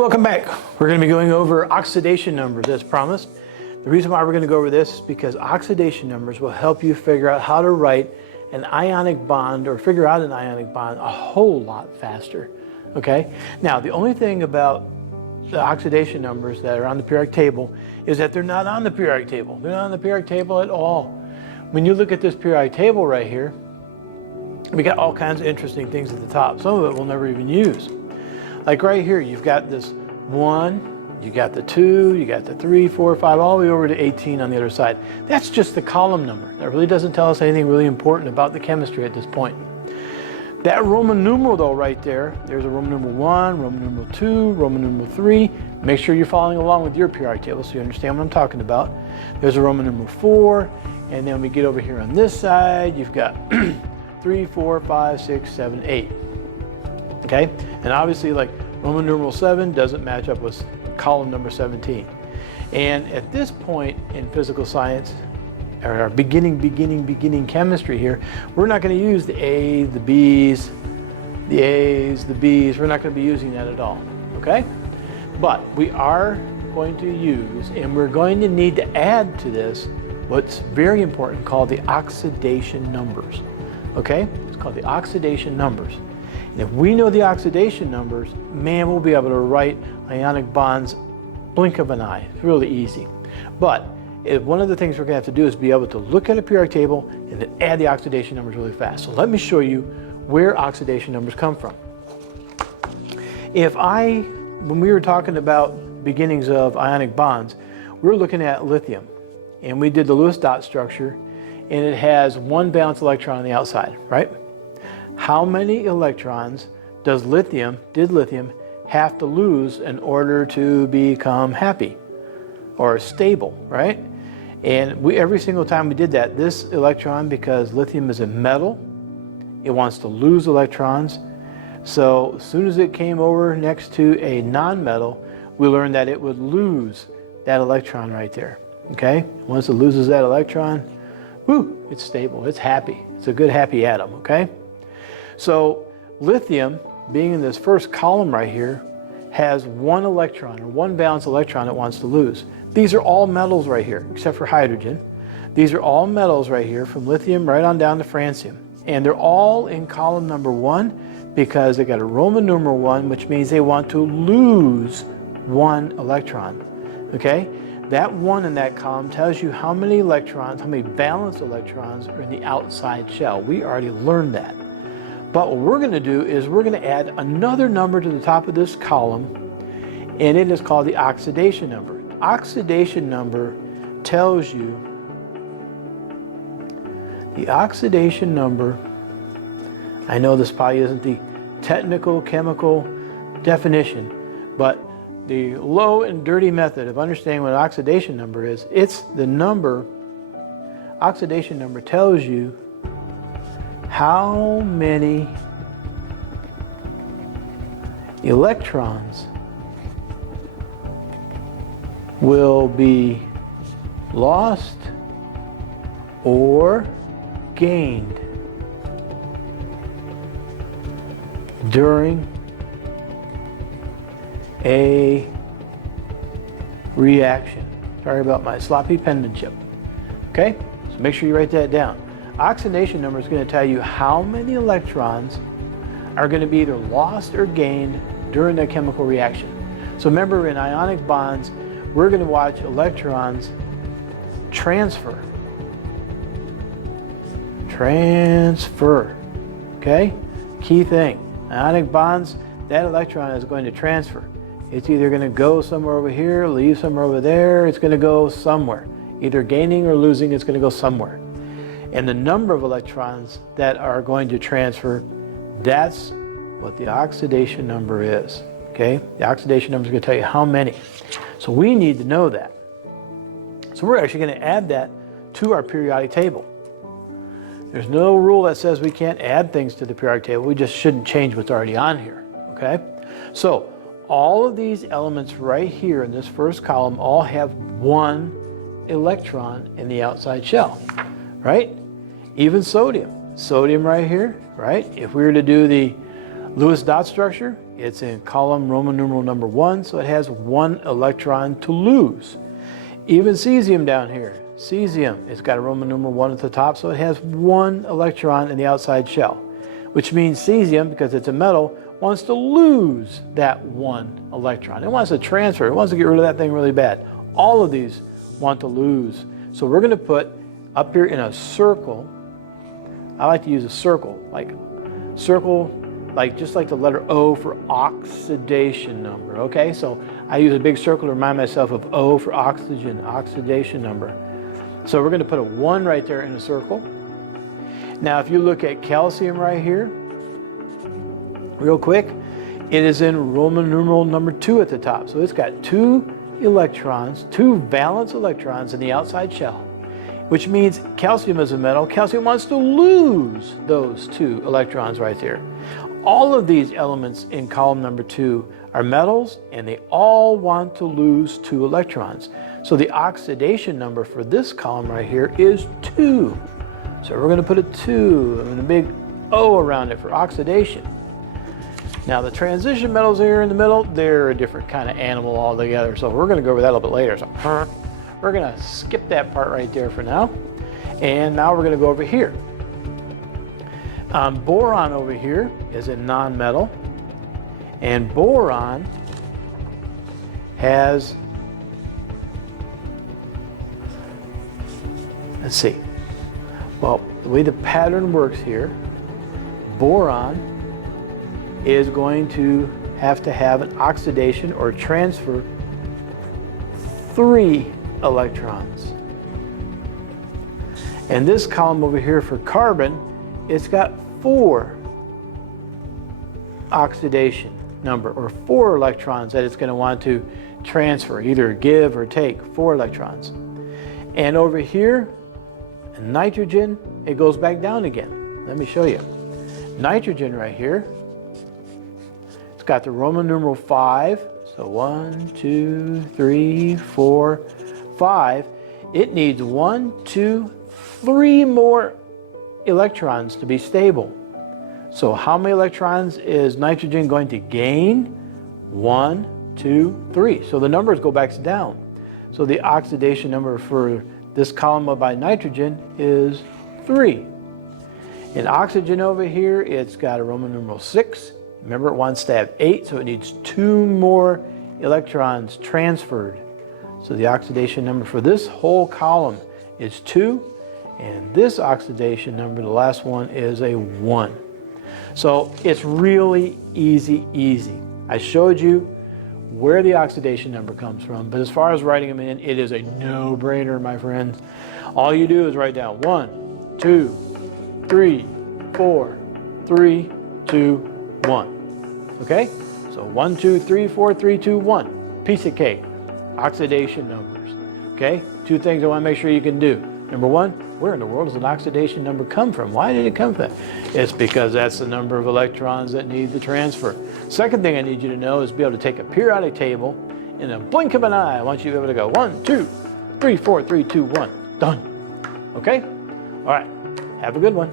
welcome back. We're going to be going over oxidation numbers as promised. The reason why we're going to go over this is because oxidation numbers will help you figure out how to write an ionic bond or figure out an ionic bond a whole lot faster. Okay? Now, the only thing about the oxidation numbers that are on the periodic table is that they're not on the periodic table. They're not on the periodic table at all. When you look at this periodic table right here, we got all kinds of interesting things at the top. Some of it we'll never even use. Like right here, you've got this 1, you got the 2, you got the 3, 4, 5, all the way over to 18 on the other side. That's just the column number. That really doesn't tell us anything really important about the chemistry at this point. That Roman numeral though right there, there's a Roman numeral 1, Roman numeral 2, Roman numeral 3. Make sure you're following along with your periodic table so you understand what I'm talking about. There's a Roman numeral 4, and then we get over here on this side, you've got 3, 4, 5, 6, 7, 8. Okay, and obviously like Roman numeral 7 doesn't match up with column number 17. And at this point in physical science, or our beginning chemistry here, we're not going to use the A, the B's, the A's, the B's. We're not going to be using that at all, okay? But we are going to use, and we're going to need to add to this what's very important called the oxidation numbers, okay? It's called the oxidation numbers. And if we know the oxidation numbers, man, we'll be able to write ionic bonds blink of an eye. It's really easy. But one of the things we're going to have to do is be able to look at a periodic table and then add the oxidation numbers really fast. So let me show you where oxidation numbers come from. When we were talking about beginnings of ionic bonds, we were looking at lithium. And we did the Lewis dot structure, and it has one valence electron on the outside, right? How many electrons did lithium have to lose in order to become happy or stable, right? And every single time we did that, this electron, because lithium is a metal, it wants to lose electrons. So as soon as it came over next to a non-metal, we learned that it would lose that electron right there, okay? Once it loses that electron, whoo, it's stable, it's happy. It's a good happy atom, okay? So lithium, being in this first column right here, has one electron, or one valence electron it wants to lose. These are all metals right here, except for hydrogen. These are all metals right here, from lithium right on down to francium. And they're all in column number 1 because they got a Roman numeral 1, which means they want to lose one electron, okay? That 1 in that column tells you how many electrons, how many valence electrons are in the outside shell. We already learned that. But what we're going to do is we're going to add another number to the top of this column, and it is called the oxidation number. Oxidation number tells you, the oxidation number, I know this probably isn't the technical chemical definition, but the low and dirty method of understanding what an oxidation number is, it's the number, oxidation number tells you how many electrons will be lost or gained during a reaction. Sorry about my sloppy penmanship. Okay, so make sure you write that down. Oxidation number is going to tell you how many electrons are going to be either lost or gained during a chemical reaction. So remember, in ionic bonds, we're going to watch electrons transfer. Transfer. Okay? Key thing. Ionic bonds, that electron is going to transfer. It's either going to go somewhere over here, leave somewhere over there, it's going to go somewhere. Either gaining or losing, it's going to go somewhere. And the number of electrons that are going to transfer, that's what the oxidation number is, okay? The oxidation number is going to tell you how many. So we need to know that. So we're actually going to add that to our periodic table. There's no rule that says we can't add things to the periodic table. We just shouldn't change what's already on here, okay? So all of these elements right here in this first column all have one electron in the outside shell, right? Even sodium. Sodium right here, right? If we were to do the Lewis dot structure, it's in column Roman numeral number 1, so it has 1 electron to lose. Even cesium down here, cesium, it's got a Roman numeral 1 at the top, so it has 1 electron in the outside shell, which means cesium, because it's a metal, wants to lose that 1 electron. It wants to transfer, it wants to get rid of that thing really bad. All of these want to lose. So we're going to put up here in a circle, I like to use a circle, just like the letter O for oxidation number, okay? So I use a big circle to remind myself of O for oxygen, oxidation number. So we're going to put a 1 right there in a circle. Now if you look at calcium right here, real quick, it is in Roman numeral number 2 at the top. So it's got 2 electrons, 2 valence electrons in the outside shell, which means calcium is a metal. Calcium wants to lose those 2 electrons right there. All of these elements in column number 2 are metals, and they all want to lose 2 electrons. So the oxidation number for this column right here is 2. So we're going to put a 2 and a big O around it for oxidation. Now the transition metals here in the middle, they're a different kind of animal altogether. So we're going to go over that a little bit later. So we're going to skip that part right there for now. And now we're going to go over here. Boron over here is a non-metal, and boron has, let's see, well, the way the pattern works here, boron is going to have an oxidation or transfer 3 electrons. And this column over here for carbon, it's got 4 oxidation number, or 4 electrons that it's going to want to transfer, either give or take 4 electrons. And over here, nitrogen, it goes back down again. Let me show you. Nitrogen right here, it's got the Roman numeral 5, so 1, 2, 3, 4, 5. It needs 1, 2, 3 more electrons to be stable. So how many electrons is nitrogen going to gain? 1, 2, 3. So the numbers go back down. So the oxidation number for this column by nitrogen is 3. In oxygen over here, it's got a Roman numeral 6. Remember, it wants to have 8, so it needs 2 more electrons transferred. So the oxidation number for this whole column is 2. And this oxidation number, the last one, is a 1. So it's really easy. I showed you where the oxidation number comes from, but as far as writing them in, it is a no-brainer, my friends. All you do is write down 1, 2, 3, 4, 3, 2, 1. Okay? So 1, 2, 3, 4, 3, 2, 1. Piece of cake. Oxidation numbers. Okay? 2 things I want to make sure you can do. Number 1, where in the world does an oxidation number come from? Why did it come from? It's because that's the number of electrons that need the transfer. Second thing I need you to know is be able to take a periodic table in a blink of an eye. I want you to be able to go 1, 2, 3, 4, 3, 2, 1. Done. Okay? All right. Have a good one.